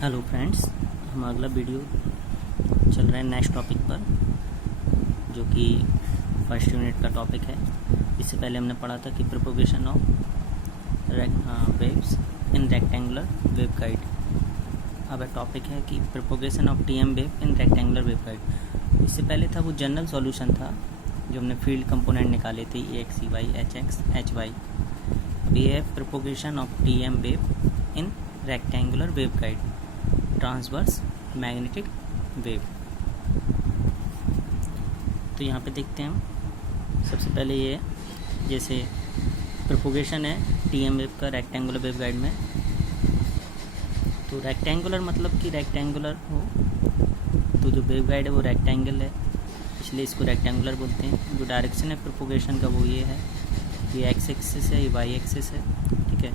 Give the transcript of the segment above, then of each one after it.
Hello friends, हम अगला video चल रहा है नेक्स्ट टॉपिक पर, जो कि फर्स्ट यूनिट का टॉपिक है। इससे पहले हमने पढ़ा था कि propagation of waves in rectangular wave guide. अब टॉपिक है कि propagation of TM wave in rectangular wave guide. इससे पहले था वो जनरल सॉल्यूशन था, जो हमने फील्ड कंपोनेंट निकाले थे X E Y H X H Y. अब ये है propagation of TM wave in rectangular waveguide, transverse magnetic wave. तो यहाँ पे देखते हैं हम, सबसे पहले ये जैसे प्रोपोगेशन है टीएम वेव का रेक्टेंगुलर वेव गाइड में। तो रेक्टेंगुलर मतलब कि रेक्टेंगुलर हो, तो जो वेव गाइड है वो रेक्टेंगल है, इसलिए इसको रेक्टेंगुलर बोलते हैं। जो डायरेक्शन है प्रोपोगेशन का वो ये है, ये एक्स एक्सिस है, ये वाई एक्सिस है, ठीक है।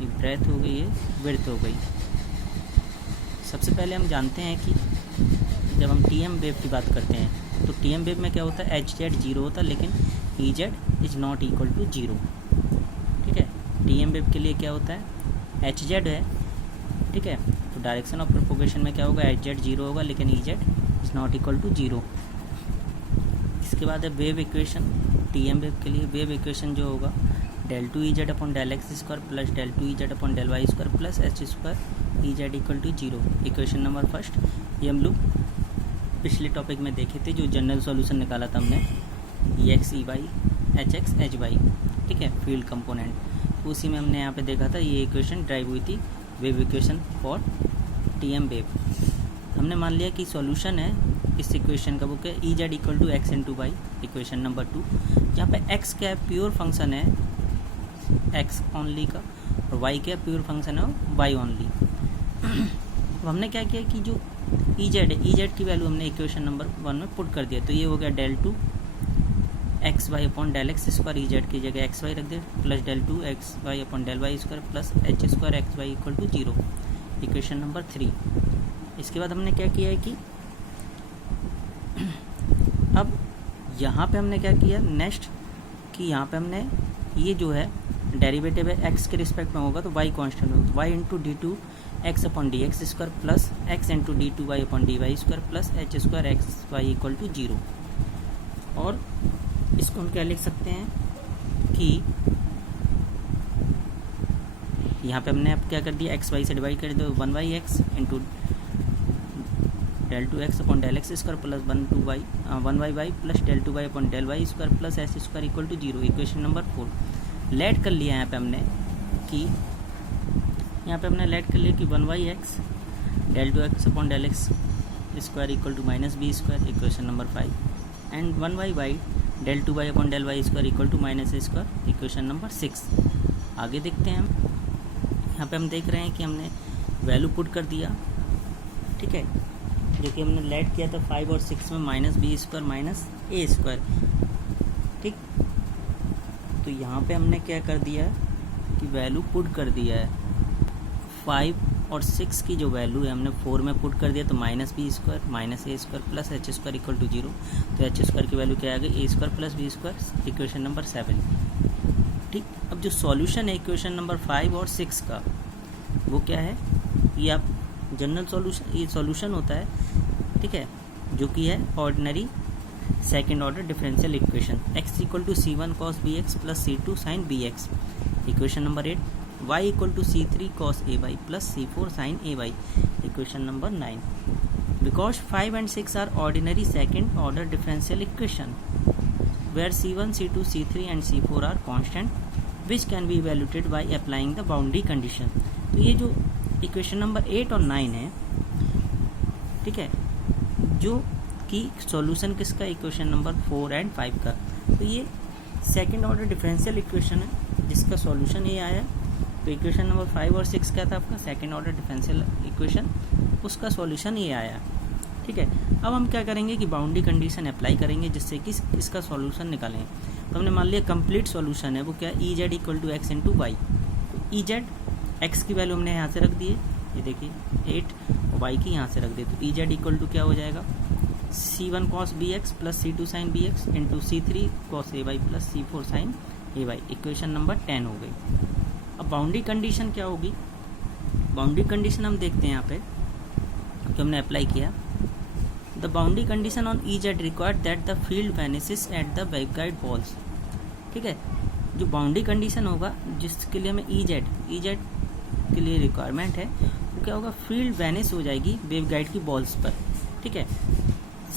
ये ब्रेथ हो गई, ये विड्थ हो गई। सबसे पहले हम जानते हैं कि जब हम टीएम वेव की बात करते हैं तो टीएम वेव में क्या होता है, एच जेड जीरो होता है, लेकिन E Z is not equal to zero, ठीक है। टीएम वेव के लिए क्या होता है, एच जेड है, ठीक है। तो डायरेक्शन ऑफ प्रोपोगेशन में क्या होगा, एच जेड जीरो होगा, लेकिन E Z is not equal to zero. इसके बाद है वेव इक्वेशन। टीएम वेव के लिए वेव इक्वेशन जो होगा, del two E Z upon del X square plus del two E Z upon del Y square plus H square E Z equal to zero. Equation number first, ये हम लोग पिछले topic में देखे थे, जो जनरल सॉल्यूशन निकाला था हमने, E X E Y H X H Y, ठीक है, फील्ड कंपोनेंट। उसी में हमने यहाँ पे देखा था ये इक्वेशन ड्राइव हुई थी wave equation for TM wave. हमने मान लिया कि सॉल्यूशन है इस इक्वेशन का, वो क्या, E Z equal to X into Y, equation number 2, जहाँ पे एक्स क्या है, प्योर फंक्शन है एक्स ओनली का, और वाई क्या प्योर फंक्शन है वाई ओनली। तो हमने क्या किया कि जो ई जेड है, ई जेड की वैल्यू हमने इक्वेशन नंबर 1 में पुट कर दिया। तो ये हो गया del two X Y upon del X square, E Z की जगह एक्स वाई रख दे, plus del two X Y upon del Y square plus H square X Y equal to zero, equation number 3। इसके बाद हमने क्या किया है कि अब यहाँ पे हमने क्या किया नेक्स्ट, कि यहाँ पे हमने ये जो है डेरिवेटिव है एक्स के रिस्पेक्ट में होगा, तो वाई कांस्टेंट होगा, Y into D two X upon D X square plus X into D two Y upon D Y square plus H square X Y equal to zero. और इसको हम क्या लिख सकते हैं कि यहाँ पे हमने अब क्या कर दिया, एक्स वाई से डिवाइड कर दिया, one Y X into del two X upon del X square plus one Y Y plus del two Y upon del Y square plus H square equal to zero, equation number 4। Let कर लिया यहाँ पे हमने कि late कर लिया कि one Y X del two X upon del X square equal to minus B square, equation number 5, and one Y Y del two Y upon del Y square equal to minus A square, equation number 6। आगे देखते हैं हम, यहाँ पे हम देख रहे हैं कि हमने वैल्यू पुट कर दिया, ठीक है, जो कि हमने लेट किया था 5 और 6 में, minus B square minus A square, ठीक। तो यहाँ पे हमने क्या कर दिया है कि वैल्यू पुट कर दिया है 5 और 6 की जो वैल्यू है हमने 4 में पुट कर दिया, तो minus B square minus A square plus H square equal to zero. तो एच स्क्वायर की वैल्यू क्या आ गई, A square plus B square, equation number 7, ठीक। अब जो सॉल्यूशन है इक्वेशन नंबर 5 और 6 का, वो क्या है, ये आप जनरल सॉल्यूशन, ये सॉल्यूशन होता है, ठीक है, जो कि है ordinary second order differential equation, x equal to C one cos B X plus C two sine B X, equation number 8, y equal to C three cos A Y plus C four sine A Y, equation number 9। Because 5 and 6 are ordinary second order differential equation where C1, C2, C3 and C4 are constant which can be evaluated by applying the boundary condition. तो ये जो equation number 8 और 9 है, ठीक है, जो कि solution किसका, इक्वेशन नंबर 4 and 5 का। तो ये सेकंड ऑर्डर डिफरेंशियल इक्वेशन है जिसका सॉल्यूशन ये आया। तो इक्वेशन नंबर 5 और 6 क्या था आपका, सेकंड ऑर्डर डिफरेंशियल इक्वेशन, उसका सॉल्यूशन ये आया, ठीक है। अब हम क्या करेंगे कि बाउंड्री कंडीशन अप्लाई करेंगे, जिससे कि इसका सॉल्यूशन निकालेंगे। तो हमने मान लिया कंप्लीट सॉल्यूशन है, वो क्या, E Z equal to X into Y. तो ई जेड एक्स की वैल्यू हमने यहाँ से रख दी है, ये देखिए 8, और वाई की यहाँ से रख दी। तो ई जेड इक्वल टू क्या हो जाएगा, C1 cos bx plus C2 sin bx into C3 cos ay plus C4 sin ay, equation number 10 हो गई। अब बाउंड्री कंडीशन क्या होगी, बाउंड्री कंडीशन हम देखते हैं यहाँ पे जो हमने अप्लाई किया। The boundary condition on E Z required that the field vanishes at the waveguide walls. ठीक है, जो बाउंड्री कंडीशन होगा जिसके लिए हमें ई जेड के लिए रिक्वायरमेंट है वो क्या होगा, फील्ड वैनिस हो जाएगी वेवगाइड की बॉल्स पर। ठीक है,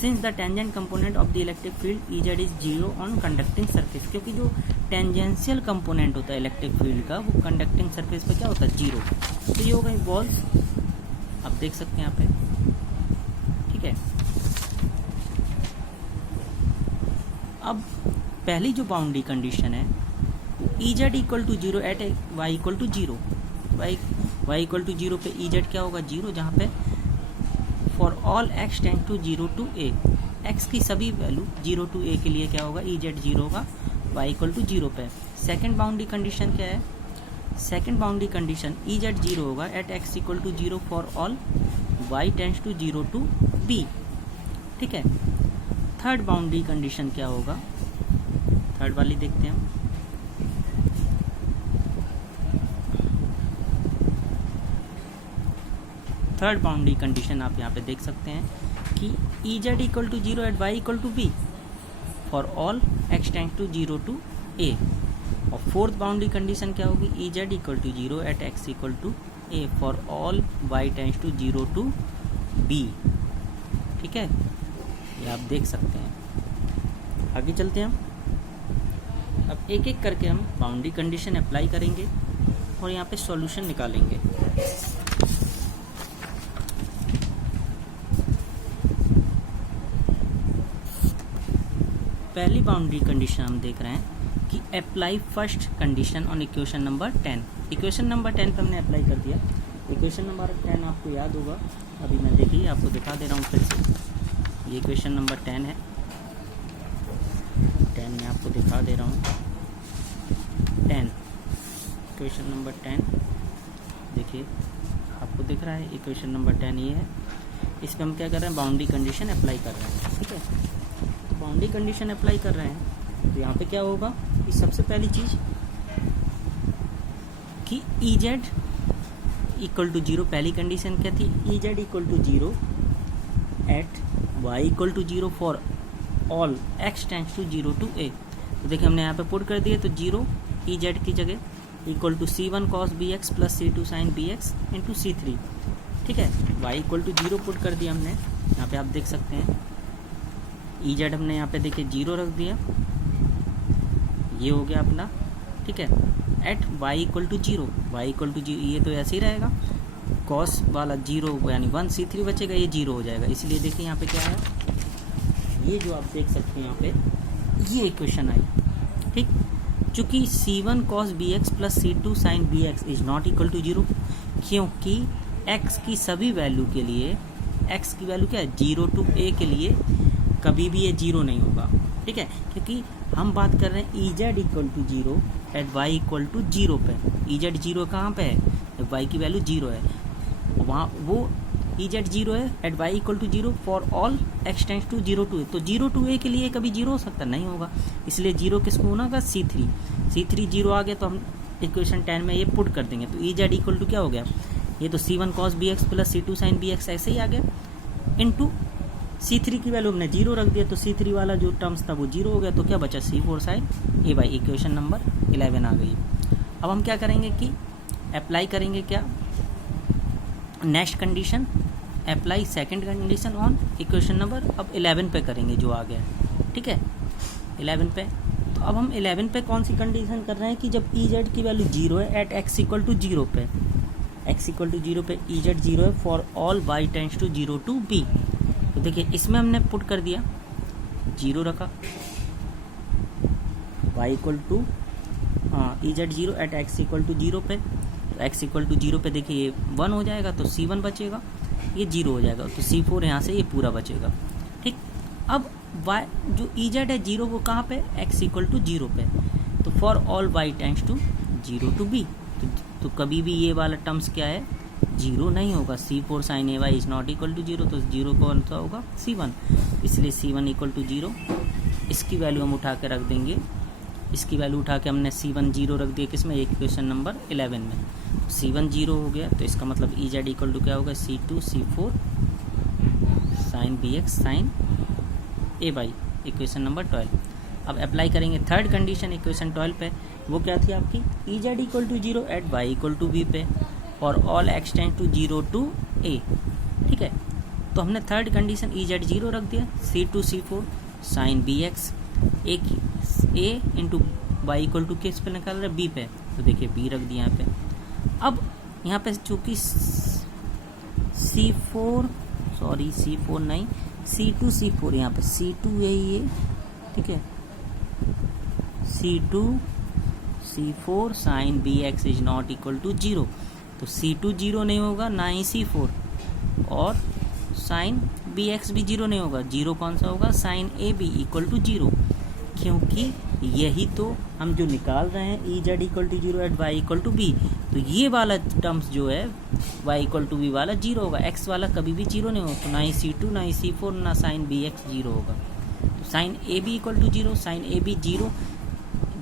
since the tangent component of the electric field E Z is zero on conducting surface, क्योंकि जो टेंजेंशियल कंपोनेंट होता है इलेक्ट्रिक फील्ड का वो कंडक्टिंग सरफेस पर क्या होता है, जीरो। तो ये होगा बॉल्स, आप देख सकते हैं यहाँ पे। ठीक है, अब पहली जो बाउंड्री कंडीशन है E Z equal to zero at Y equal to zero, Y equal to zero पे ई जेड क्या होगा, जीरो, जहाँ पे for all X tend to zero to A, X की सभी वैल्यू जीरो टू ए के लिए क्या होगा, ई जेड जीरो होगा, वाई इक्वल टू जीरो पे। सेकेंड बाउंड्री कंडीशन क्या है, second boundary condition E Z zero होगा at X equal to zero for all Y tends to zero to B. ठीक है, थर्ड बाउंड्री कंडीशन क्या होगा, third वाली देखते हैं हम। थर्ड बाउंड्री कंडीशन आप यहाँ पे देख सकते हैं कि E Z equal to zero at Y equal to B for all X tends to zero to A. और फोर्थ बाउंड्री कंडीशन क्या होगी, E Z equal to zero at X equal to A for all Y tends to zero to B. ठीक है, ये आप देख सकते हैं। आगे चलते हैं हम, अब एक एक करके हम बाउंड्री कंडीशन अप्लाई करेंगे और यहाँ पे सॉल्यूशन निकालेंगे। पहली बाउंड्री कंडीशन हम देख रहे हैं कि apply first condition on equation number 10। Equation number 10 पे हमने अप्लाई कर दिया। इक्वेशन नंबर 10 आपको याद होगा, अभी मैं देखिए आपको दिखा दे रहा हूँ फिर से। ये इक्वेशन नंबर 10 है, 10 मैं आपको दिखा दे रहा हूँ। 10 इक्वेशन नंबर 10 देखिए आपको दिख रहा है, इक्वेशन नंबर 10 ये है। इस पर हम क्या कर रहे हैं, बाउंड्री कंडीशन अप्लाई कर रहे हैं। ठीक है, बाउंड्री कंडीशन अप्लाई कर रहे हैं तो यहाँ पे क्या होगा कि सबसे पहली चीज कि E Z equal to zero, पहली कंडीशन क्या थी, E Z equal to zero at Y equal to zero for all X tends to zero to A. तो देखिए हमने यहाँ पे पुट कर दिया, तो जीरो ई जेड की जगह equal to C one cos B X plus C two sine B X into C three. ठीक है, Y equal to zero put कर दिया हमने, यहाँ पे आप देख सकते हैं। ई जेड हमने यहाँ पे देखिए जीरो रख दिया, ये हो गया अपना। ठीक है, at Y equal to zero, Y equal to zero, ये तो ऐसे ही रहेगा, कॉस वाला जीरो यानी वन, सी थ्री बचेगा, ये जीरो हो जाएगा। इसलिए देखिए यहाँ पे क्या है, ये जो आप देख सकते हैं यहाँ पे ये इक्वेशन आई। ठीक, चूंकि C one cos B X plus C two sine B X is not equal to zero, क्योंकि एक्स की सभी वैल्यू के लिए, एक्स की वैल्यू क्या है, जीरो टू ए के लिए कभी भी ये जीरो नहीं होगा। ठीक है, क्योंकि हम बात कर रहे हैं E Z equal to zero at Y equal to zero पे। ई जेड जीरो कहाँ पे है, जब वाई की वैल्यू जीरो है, वहाँ वो ई जेड जीरो है at Y equal to zero for all X tends to zero to A. तो जीरो टू ए के लिए कभी जीरो हो सकता नहीं होगा, इसलिए जीरो किसको होना होगा, C three. C three zero आ गया तो हम इक्वेशन 10 में ये पुट कर देंगे, तो ई जेड इक्वल टू क्या हो गया, ये तो C one cos B X plus C two sine B X ऐसे ही आ गया, इंटू सी थ्री की वैल्यू हमने जीरो रख दिया, तो सी थ्री वाला जो टर्म्स था वो जीरो हो गया, तो क्या बचा, C four sine A by. Equation number 11 आ गई। अब हम क्या करेंगे कि अप्लाई करेंगे क्या, next condition apply second condition on equation number अब 11 पे करेंगे जो आ गया। ठीक है, 11 पे, तो अब हम 11 पे कौन सी कंडीशन कर रहे हैं कि जब ई जेड की वैल्यू जीरो है at X equal to zero पे, एक्स इक्वल टू जीरो पे ई जेड जीरो है for all Y tends to zero to B. तो देखिए इसमें हमने पुट कर दिया, जीरो रखा, Y equal to E Z zero at X equal to zero पे, तो एक्स इक्वल टू जीरो पे देखिए ये 1 हो जाएगा, तो सी वन बचेगा, ये जीरो हो जाएगा, तो सी फोर यहाँ से ये पूरा बचेगा। ठीक, अब वाई जो ई जेड है जीरो वो कहाँ पे, एक्स इक्वल टू जीरो पे, तो for all Y tends to zero to B, तो कभी भी ये वाला टर्म्स क्या है, जीरो नहीं होगा। C four sine A Y is not equal to zero, तो जीरो कौन सा होगा, सी वन, इसलिए C one equal to zero. इसकी वैल्यू हम उठा के रख देंगे इसकी वैल्यू उठा के हमने C1 0 रख दिया किसमें, इक्वेशन नंबर 11 में। C1 0 हो गया तो इसका मतलब EZ इक्वल टू क्या होगा, C2 C4 sine BX sine A by, equation number 12। अब अप्लाई करेंगे थर्ड कंडीशन इक्वेशन 12 पे। वो क्या थी आपकी, EZ equal to 0 at Y equal to B पे और all x tend to 0 to A। ठीक है, तो हमने थर्ड कंडीशन EZ 0 रख दिया, C2 C4 sine BX A into Y equal to किस पे निकाल रहे हैं, B पे, तो देखिए B रख दिया यहाँ पे। अब यहाँ पे चूँकि C4 नहीं, C2 C4 यहाँ पे C2 यही है, ठीक है, C2 C4 sine BX is not equal to 0, तो C2 0 नहीं होगा, ना ही C4, और साइन BX भी 0 नहीं होगा। 0 कौन सा होगा, साइन AB इक्वल टू 0, क्योंकि यही तो हम जो निकाल रहे हैं EZ equal to 0 at Y equal to B, तो ये वाला टर्म्स जो है Y इक्वल टू B वाला 0 होगा, X वाला कभी भी 0 नहीं होगा, तो ना ही C2 ना ही C4 ना साइन BX 0 होगा। तो sine AB equal to 0, sine AB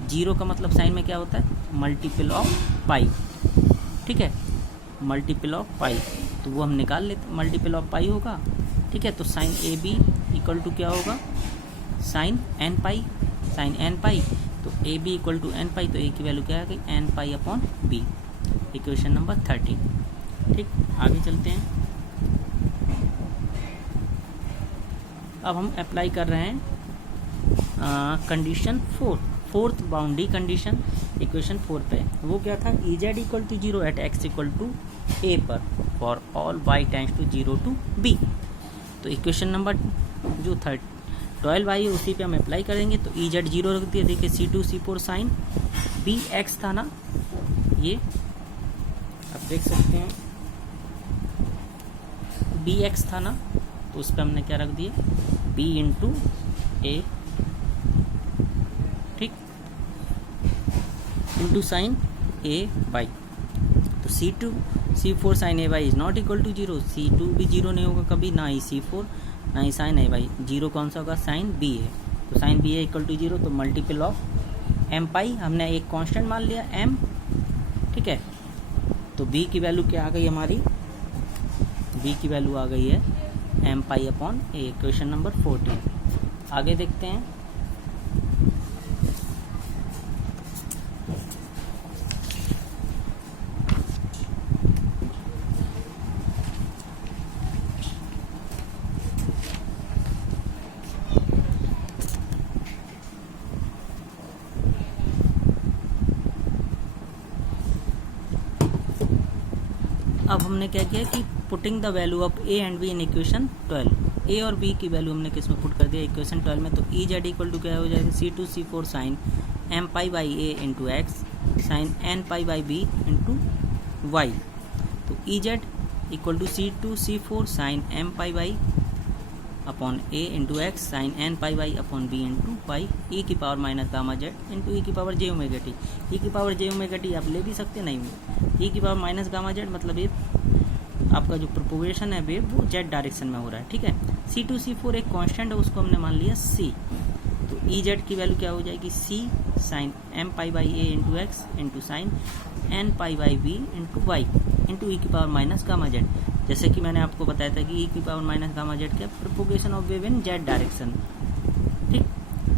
0 का मतलब साइन में क्या होता है, मल्टीपल ऑफ पाई, ठीक है, मल्टीपल ऑफ पाई, तो वो हम निकाल लेते, मल्टीपल ऑफ पाई होगा, ठीक है। तो साइन AB इक्वल टू क्या होगा, साइन N पाई, साइन N पाई, तो AB इक्वल टू N पाई, तो A की वैल्यू क्या आ गई, N pi upon B, equation number 13। ठीक, आगे चलते हैं। अब हम अप्लाई कर रहे हैं condition 4th boundary condition equation 4 पे। वो क्या था, EZ equal to 0 at x equal to A पर for all y tends to 0 to B। तो इक्वेशन नंबर जो 12 आई है उसी पे हम अप्लाई करेंगे। तो EZ 0 रख दिया, देखिए C2 C4 साइन BX था ना, ये आप देख सकते हैं BX था ना, तो उस पर हमने क्या रख दिया, B इंटू A, ठीक, इंटू साइन A बाई। तो C2 C4 sine A by is not equal to 0, C2 भी 0 नहीं होगा कभी, ना ही C4 ना ही साइन A बाई। 0 कौन सा होगा, साइन B है, तो साइन B है इक्वल टू 0, तो मल्टीपल ऑफ M पाई, हमने एक कांस्टेंट मान लिया M, ठीक है। तो B की वैल्यू क्या आ गई हमारी, B की वैल्यू आ गई है M pi upon A, equation number 14। आगे देखते हैं। अब हमने क्या किया कि putting the value of A and B in equation 12, A और B की वैल्यू हमने किस में पुट कर दिया, इक्वेशन 12 में। तो EZ इक्वल टू क्या हो जाएगा, C2 C4 sine M pi by A into X sine N pi by B into Y. तो EZ equal to C2 C4 sine M pi by upon A into X sine N pi by upon B into Y, E की power minus gamma Z into E की power J omega T. E की power J omega T आप ले भी सकते नहीं, E की power minus gamma Z मतलब ये आपका जो प्रोपोगेशन है वेव वो जेड डायरेक्शन में हो रहा है, ठीक है। C2 C4 एक कांस्टेंट है, उसको हमने मान लिया C, तो EZ की वैल्यू क्या हो जाएगी, C sine M pi by A into X into sine N pi by B into Y into E की पावर माइनस गामा जेड। जैसे कि मैंने आपको बताया था कि E की पावर माइनस गामा जेड क्या, propagation of wave in Z direction, ठीक।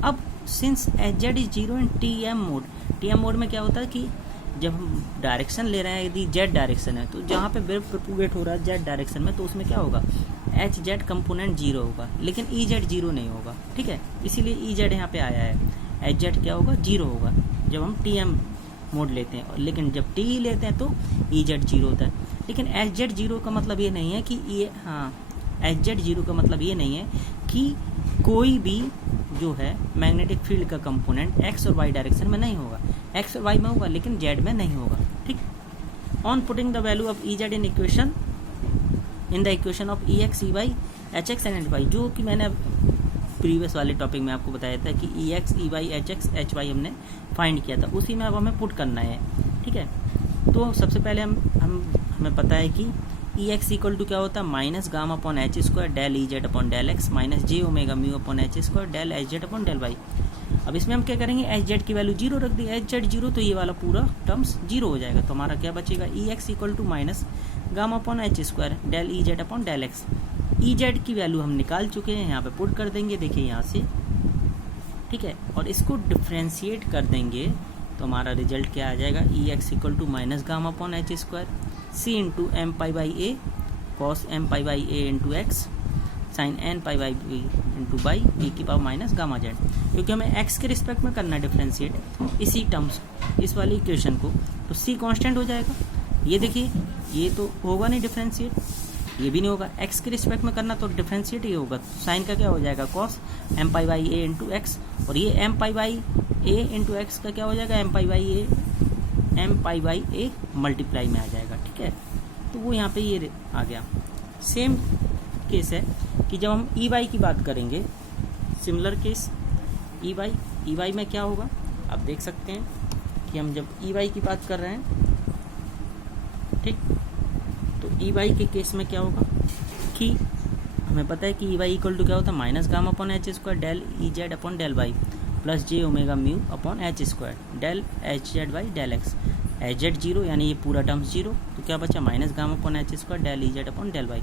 अब since Z is 0 in TM mode में क्या होता है कि जब हम डायरेक्शन ले रहे हैं, यदि जेड डायरेक्शन है, तो जहाँ पे वेव प्रोपोगेट हो रहा है जेड डायरेक्शन में, तो उसमें क्या होगा, HZ कंपोनेंट 0 होगा, लेकिन EZ 0 नहीं होगा, ठीक है। इसीलिए EZ यहाँ पे आया है, HZ क्या होगा, 0 होगा जब हम TM मोड लेते हैं, लेकिन जब TE लेते हैं तो EZ 0 होता है। लेकिन HZ 0 का मतलब ये नहीं है कि HZ 0 का मतलब ये नहीं है कि कोई भी जो है मैग्नेटिक फील्ड का कंपोनेंट एक्स और वाई डायरेक्शन में नहीं होगा, एक्स और वाई में होगा लेकिन जेड में नहीं होगा, ठीक। On putting the value of EZ in the equation of EX EY HX and HY, जो कि मैंने प्रीवियस वाले टॉपिक में आपको बताया था कि EX EY HX HY हमने फाइंड किया था, उसी में अब हमें पुट करना है, ठीक है। तो सबसे पहले हमें पता है कि EX इक्वल टू क्या होता है, minus gamma upon H square del EZ upon del X minus J omega mu upon H square del HZ upon del Y. अब इसमें हम क्या करेंगे, एच जेड की वैल्यू 0 रख दी, एच जेड 0 तो ये वाला पूरा टर्म्स 0 हो जाएगा। तो हमारा क्या बचेगा, E X equal to minus gamma upon H square del E Z upon del X. E Z की वैल्यू हम निकाल चुके हैं, यहाँ पे पुट कर देंगे, देखिए यहाँ से, ठीक है। और इसको डिफ्रेंशिएट कर देंगे तो हमारा रिजल्ट क्या आ जाएगा, E X equal to minus gamma upon H square C into M pi by A cos M pi by A into X sine N pi by B into by E की power minus gamma Z. क्योंकि हमें x के respect में करना है differentiate इसी terms, इस वाली इक्वेशन को, तो सी कांस्टेंट हो जाएगा। ये देखिए, ये तो होगा नहीं डिफ्रेंशिएट, ये भी नहीं होगा, एक्स के रिस्पेक्ट में करना तो डिफ्रेंशिएट ही होगा। साइन का क्या हो जाएगा, cos M pi by A into X, और ये M pi by A into X का क्या हो जाएगा, M pi by A multiply में आ जाएगा, ठीक है। तो वो यहाँ पे ये आ गया। सेम केस है कि जब हम ई वाई की बात करेंगे, सिमिलर केस ई वाई में क्या होगा, आप देख सकते हैं कि हम जब ई वाई की बात कर रहे हैं, ठीक, तो ई वाई के केस में क्या होगा कि हमें पता है कि ई वाई इक्वल टू क्या होता है, minus gamma upon H square del E Z upon del Y plus J omega mu upon H square del H Z Y del X. H Z 0 यानी ये पूरा टर्म्स 0, तो क्या बचा, minus gamma upon H square del E Z upon del Y.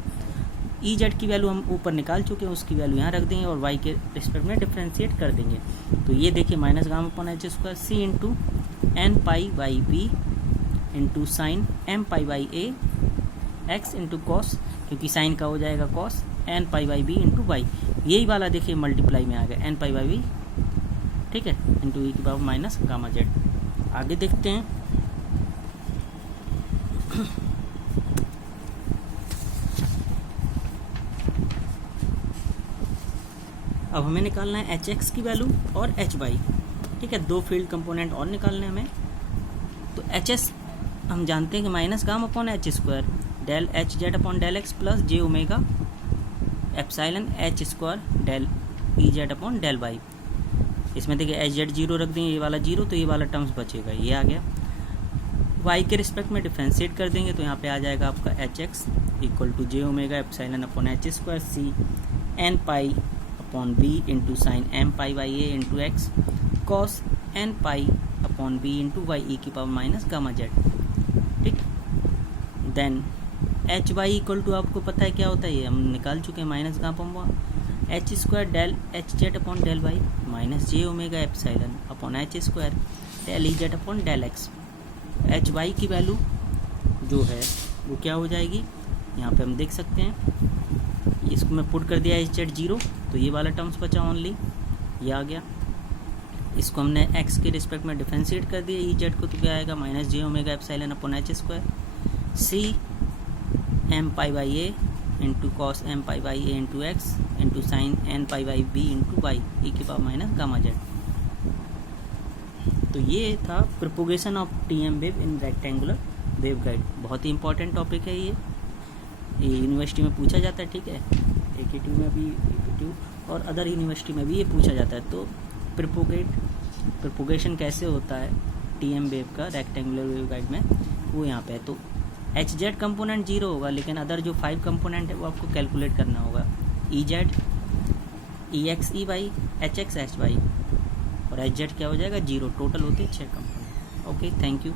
E Z की value हम ऊपर निकाल चुके हैं, उसकी वैल्यू यहाँ रख देंगे और वाई के रिस्पेक्ट में डिफ्रेंशिएट कर देंगे। तो ये देखिए minus gamma upon H square C into N pi by B into sine M pi by A X into cos, क्योंकि साइन का हो जाएगा cos N pi by B into Y, यही वाला देखिए मल्टीप्लाई में आ गया एन पाई बाई बी, ठीक है, इंटू ई की पावर माइनस गामा जेड। आगे देखते हैं। अब हमें निकालना है एच एक्स की वैल्यू और एच वाई, ठीक है, दो फील्ड कंपोनेंट और निकालने हमें। तो एच एस हम जानते हैं कि minus gamma upon H square del H Z upon del X plus J omega epsilon H square del E Z upon del Y. इसमें देखिए एच जेड 0 रख देंगे, ये वाला 0 तो ये वाला टर्म्स बचेगा, ये आ गया। वाई के रिस्पेक्ट में डिफ्रेंशिएट कर देंगे तो यहाँ पे आ जाएगा आपका H X equal to J omega epsilon upon H square C N pi upon B into sine M pi by A into X cos N pi upon B into Y E की power minus gamma Z, ठीक। Then H Y equal to आपको पता है क्या होता है, ये हम निकाल चुके हैं, minus gamma H square del H Z upon del Y minus J omega epsilon upon H square del E Z upon del X. H Y की वैल्यू जो है वो क्या हो जाएगी, यहाँ पे हम देख सकते हैं, इसको मैं पुट कर दिया एच जेड 0, तो ये वाला टर्म्स बचा ओनली, ये आ गया। इसको हमने एक्स के रिस्पेक्ट में डिफरेंशिएट कर दिया, ई जेड को तो क्या आएगा, minus J omega epsilon upon H square C M pi by A into cos M pi by A into X into sine N pi by B into Y E की power minus gamma Z. तो ये था propagation of TM wave in rectangular waveguide. बहुत ही important topic है ये university में पूछा जाता है, ठीक है, एकेटी में भी, एकेटी और अदर यूनिवर्सिटी में भी ये पूछा जाता है। तो प्रोपोगेशन कैसे होता है टीएम वेव का रेक्टेंगुलर वेवगाइड में, वो यहाँ पे है। तो एच जेड कंपोनेंट 0 होगा, लेकिन अदर जो 5 कंपोनेंट है वो आपको कैलकुलेट करना होगा, E Z, E X E Y, H X H Y, और एच जेड क्या हो जाएगा 0, टोटल होते हैं 6 कंपोनेंट। Okay, thank you.